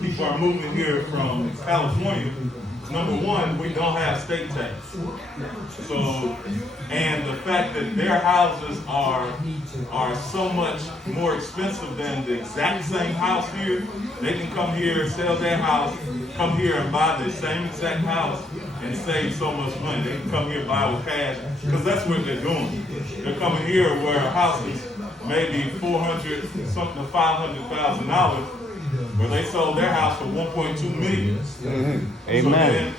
People are moving here from California. Number one, we don't have state tax. So, and the fact that their houses are so much more expensive than the exact same house here, they can come here, sell their house, come here and buy the same exact house and save so much money. They can come here and buy with cash, because that's what they're doing. They're coming here where a house is maybe $400, something to $500,000, where they sold their house for $1.2 million. Mm-hmm. Amen.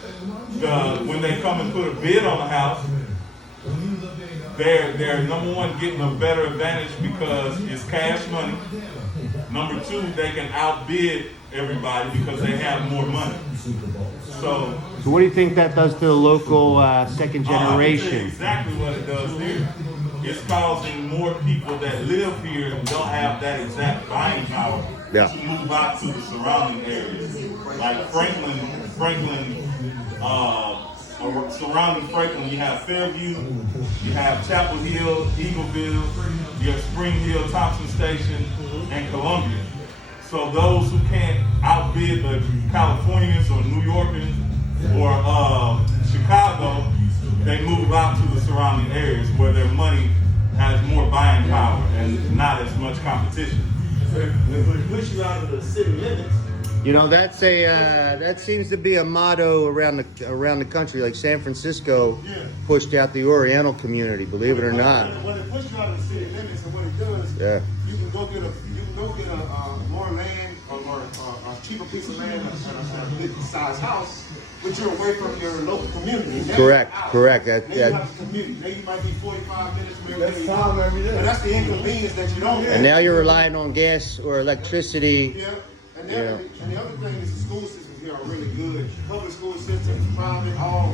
So then, when they come and put a bid on the house, they're number one getting a better advantage because it's cash money. Number two, they can outbid everybody because they have more money. So what do you think that does to the local second I can tell you generation? exactly what it does here. It's causing more people that live here and don't have that exact buying power to move out to the surrounding areas. Like Franklin, surrounding Franklin, you have Fairview, you have Chapel Hill, Eagleville, you have Spring Hill, Thompson Station, and Columbia. So those who can't outbid the Californians or New Yorkers or Chicago, they move out to the surrounding areas where their money has more buying power and not as much competition. If we push you out of the city limits, You know, that's that seems to be a motto around the country. Like San Francisco pushed out the Oriental community, believe it or not. when it pushes you out of the city limits, and what it does, you can go get more land or a cheaper piece of land, a good size house, but you're away from your local community. Correct. Now you have to commute. Now you might be 45 minutes from every day. But that's the inconvenience that you don't have. And now you're relying on gas or electricity. Yeah. And the other thing is the school systems here are really good. Public school systems, private, all.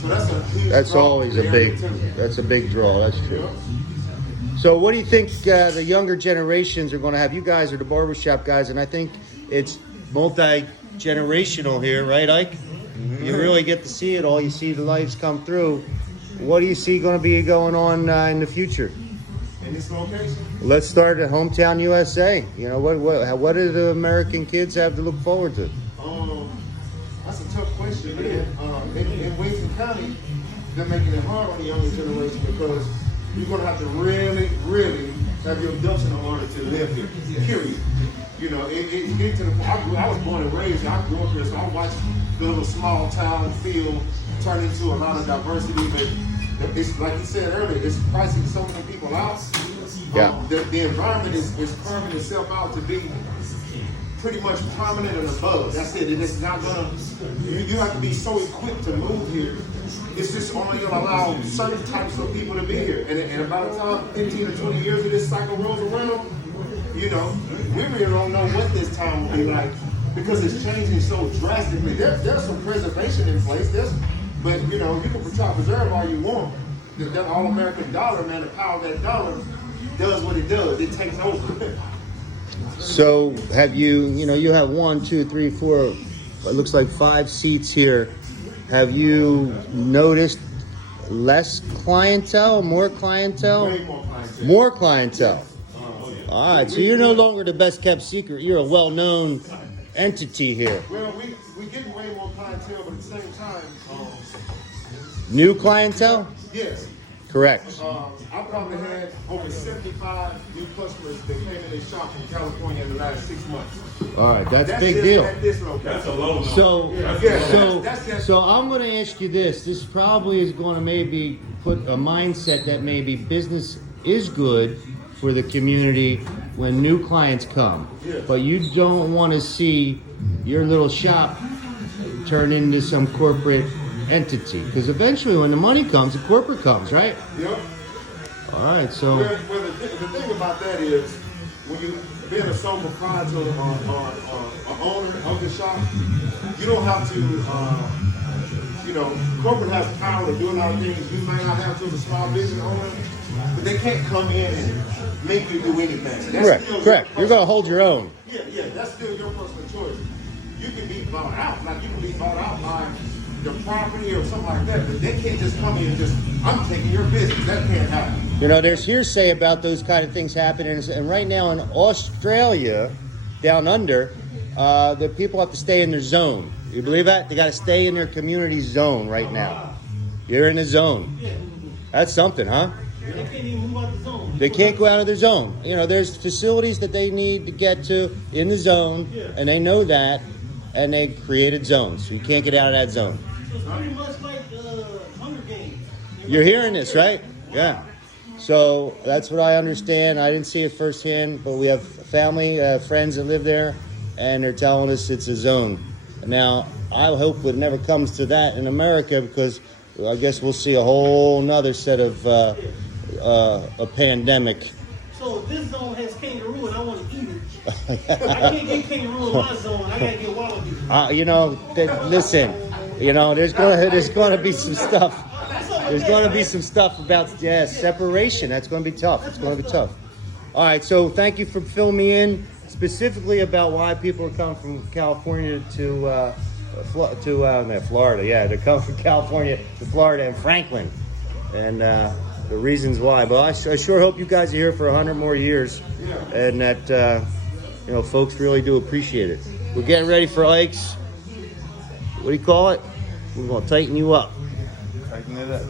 So that's a huge That's draw always for a the big. area, too. That's a big draw. That's true. Yeah. So, what do you think the younger generations are going to have? You guys are the barbershop guys, and I think it's multi-generational here, right, Ike? Mm-hmm. You really get to see it all. You see the lives come through. What do you see going to be going on in the future? In this location? Let's start at Hometown USA. You know, what do the American kids have to look forward to? That's a tough question, man. In Williamson County, they're making it hard on the younger generation because you're going to have to really, really have your ducks in order to live here, period. You know, it's getting to the point. I was born and raised here. I grew up here, so I watched the little small town feel turn into a lot of diversity, but it's like you said earlier, it's pricing so many people out. The environment is carving itself out to be pretty much prominent and above. That's it. And it's not gonna. You have to be so equipped to move here. It's just only gonna allow certain types of people to be here. And by the time 15 or 20 years of this cycle rolls around, you know, we really don't know what this time will be like because it's changing so drastically. There's some preservation in place. But you know, you can try to preserve all you want. That all-American dollar, man, the power of that dollar does what it does. It takes over. So, have you have 1, 2, 3, 4, it looks like 5 seats here. Have you noticed less clientele, more clientele? Way more clientele. More clientele. All right, so you're no longer the best kept secret. You're a well-known entity here. Well, we getting way more clientele, but at the same time, New clientele? yes. Correct. I probably had over 75 new customers that came in this shop from California in the last 6 months. All right, that's a big just deal. At this location. That's a low number. So I'm going to ask you this. This probably is going to maybe put a mindset that maybe business is good for the community when new clients come. But you don't want to see your little shop turn into some corporate entity. Because eventually when the money comes, the corporate comes, right? Yep. All right, so... Well, the thing about that is, when you being a sole proprietor or owner of the shop, you don't have to, corporate has the power to do a lot of things you might not have to as a small business owner, but they can't come in and make you do anything. That's Correct. You're going to hold your own. Yeah, that's still your personal choice. You can be bought out, like you can be bought out by your property or something like that, but they can't just come in and just, I'm taking your business. That can't happen. You know, there's hearsay about those kind of things happening, and right now in Australia, down under, the people have to stay in their zone. You believe that? They got to stay in their community zone right now. You're in the zone. That's something, huh? They can't even move out the zone. They can't go out of their zone. You know, there's facilities that they need to get to in the zone, and they know that, and they created zones. So you can't get out of that zone. So it's pretty much like Hunger Games. You're hearing this, right? Yeah. So that's what I understand. I didn't see it firsthand, but we have family, friends that live there, and they're telling us it's a zone. Now, I hope it never comes to that in America, because I guess we'll see a whole nother set of a pandemic. So this zone has kangaroo, and I want to eat it. I can't get kangaroo in my zone. I gotta get wallaby. You know, listen. You know, there's gonna be some stuff. There's gonna be some stuff about separation. That's gonna be tough. It's gonna be tough. All right. So thank you for filling me in specifically about why people are coming from California to Florida. Yeah, to come from California to Florida and Franklin, and the reasons why. But I sure hope you guys are here for 100 more years, and that folks really do appreciate it. We're getting ready for Ike's. What do you call it? We're gonna tighten you up. Tighten it up.